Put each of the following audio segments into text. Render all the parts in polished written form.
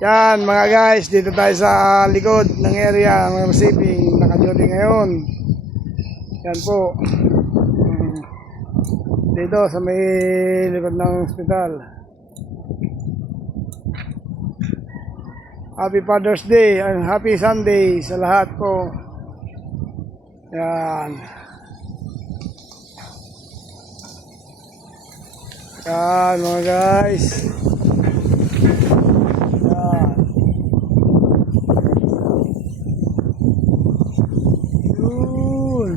Yan mga guys, dito tayo sa likod ng area ng receiving. Naka-duty ngayon. Yan po. Dito sa may likod ng hospital. Happy Father's Day and Happy Sunday sa lahat po. Yan. Yan mga guys. Yan. Yun.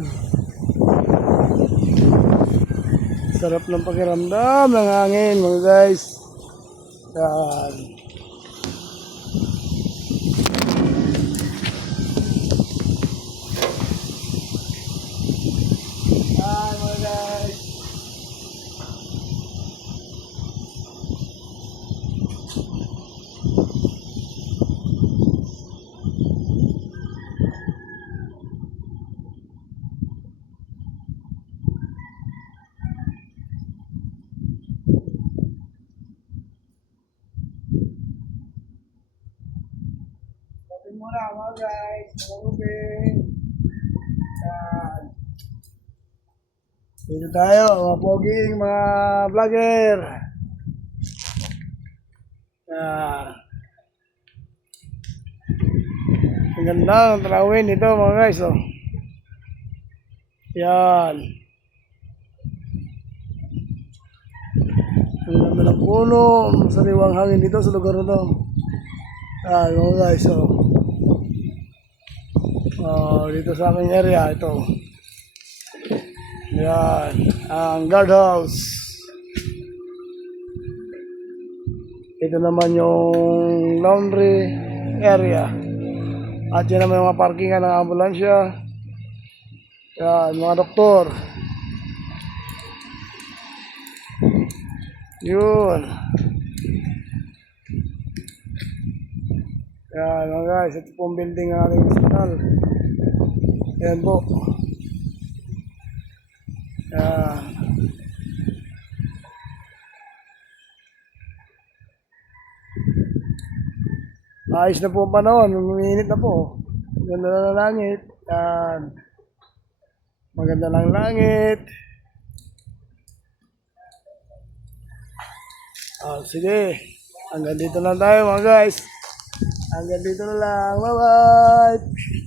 Sarap ng pakiramdam ng hangin mga guys. Yan. Yan mga guys. Stopin muna mga guys. Stopin. Yan. Dito tayo, mga poging, mga vlogger. Yan. Ang ganda ng tanawin dito mga guys. Oh. Yan. Ang ganda ng puno. Sariwang hangin dito sa lugar na to. Yan mga guys. Oh. Dito sa aking area ito. Yan. Ang guardhouse. Ito naman yung laundry area. At yan naman yung mga parkingan ng ambulansya. Yan, mga doktor. Yun. Yan mga guys, ito pong building ng ating hospital. Yan po. Yan. Ayos na po ang panahon, uminit na po. Ganda na ng langit. Yan. Maganda lang langit. Sige. Hanggang dito lang tayo mga guys. Hanggang dito na lang. Bye-bye.